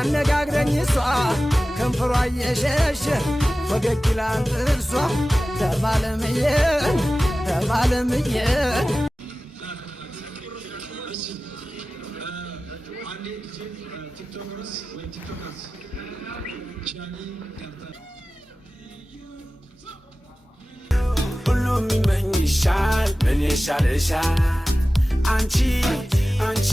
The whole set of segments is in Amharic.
ስታነጋግረኝ እሷ ከንፈሯ እየሸሸ ፈገግ ይላል ጥርሷ ተባለምዬ ተባለምዬ ሁሉም ይመኝሻል ምን ይሻልሻል አንቺ አንቺ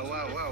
wow.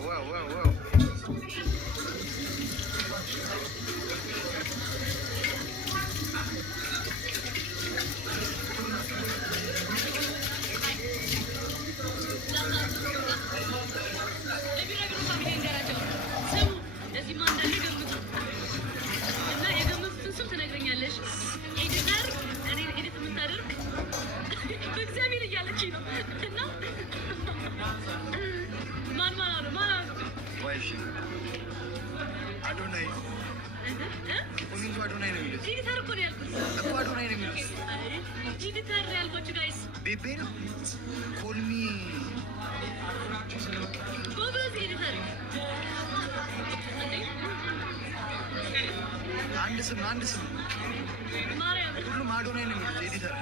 Adonai. Only Adonai no miles. Did you tell me? Adonai no miles. Did you tell real what you guys? Baby, call me. What was it? Anderson. Mario. All Adonai no miles. Did you tell?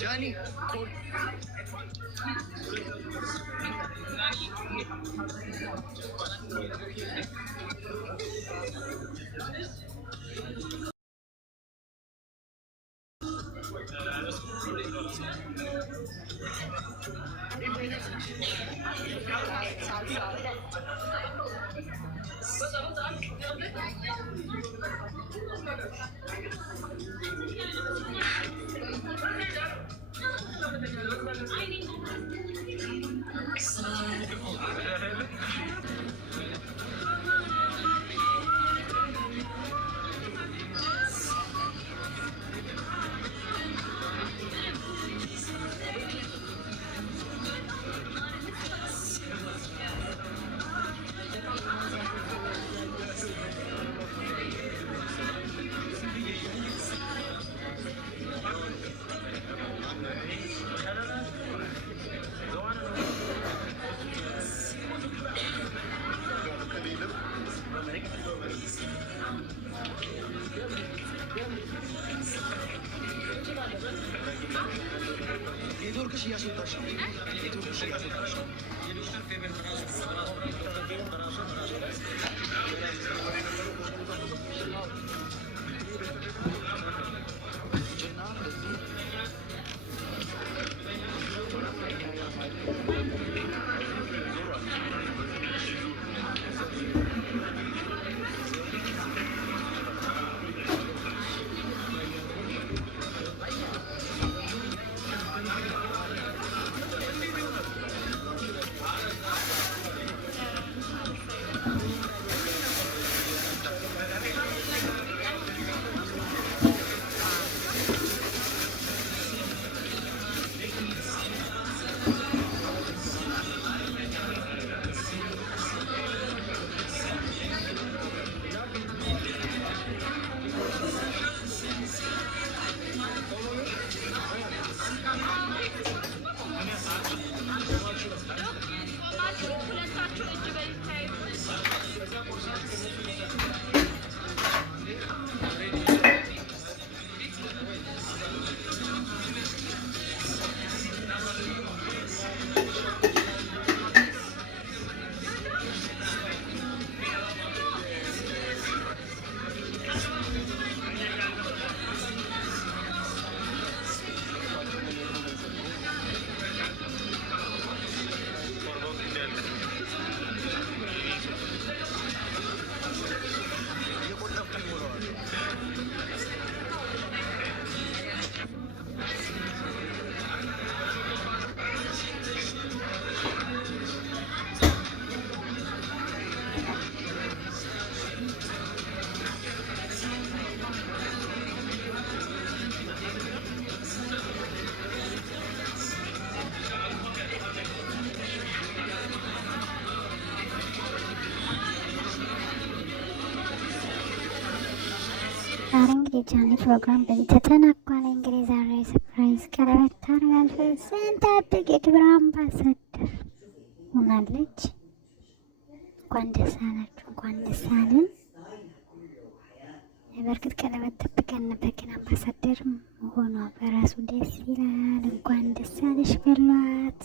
Johnny, call. የጃኒ ፕሮግራም በዚህ ተጠናቋል። እንግዲህ ዛሬ ሰርፕራይዝ ቀለበት ታደርጋለች። ስንጠብቅ የክብር አምባሳደር ሆናለች። እንኳን ደስ አላችሁ፣ እንኳን ደስ አለን። በእርግጥ ቀለበት ጠብቀን ነበር፣ ግን አምባሳደር መሆኗ በራሱ ደስ ይላል። እንኳን ደስ አለሽ በሏት።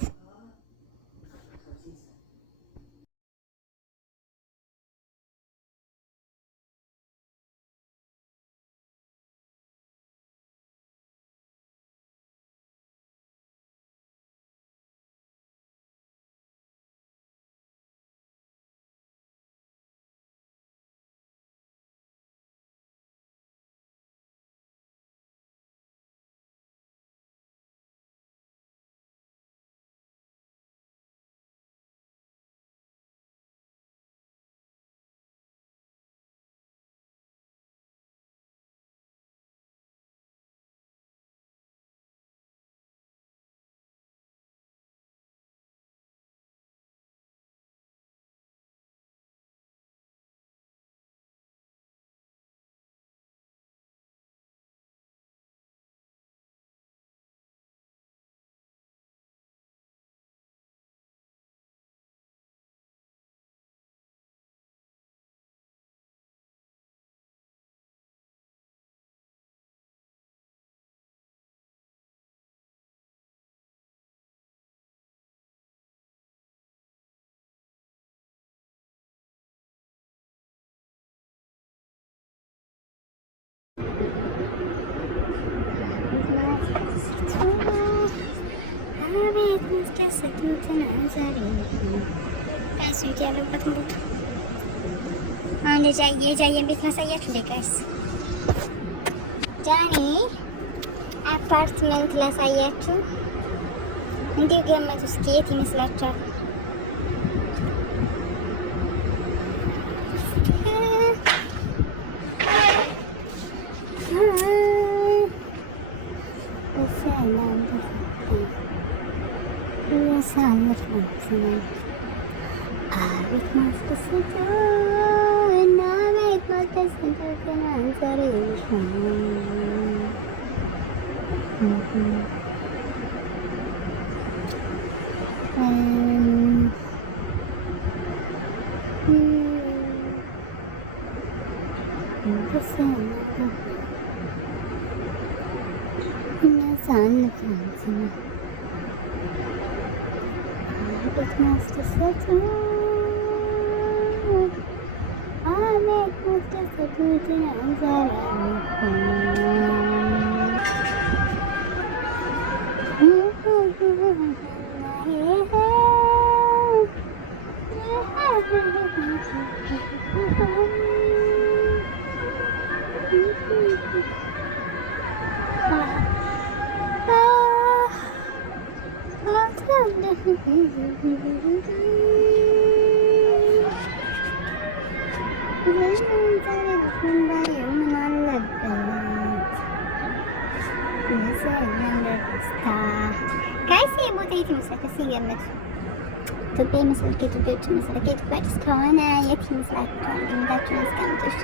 ያለበትን ቦታ አሁን የጃየን ቤት ላሳያችሁ። ጋይስ ጃኒ አፓርትመንት ላሳያችሁ። እንዲሁ ገመቱ እስኪ የት ይመስላችኋል? አቤት ማስደሰት እና አቤት ማስደሰት ገና ዛሬ አቤት ማስደሰት አቤት ማስደሰት ዛሬ ጋይስ ቦታ የት ይመስላል? ሲገመት ኢትዮጵያ ይመስላል። ከኢትዮጵያ ውጭ ይመስላል። ከኢትዮጵያ ውጭ ከሆነ የት ይመስላችኋል? ግምታችሁን አስቀምጡ። እሺ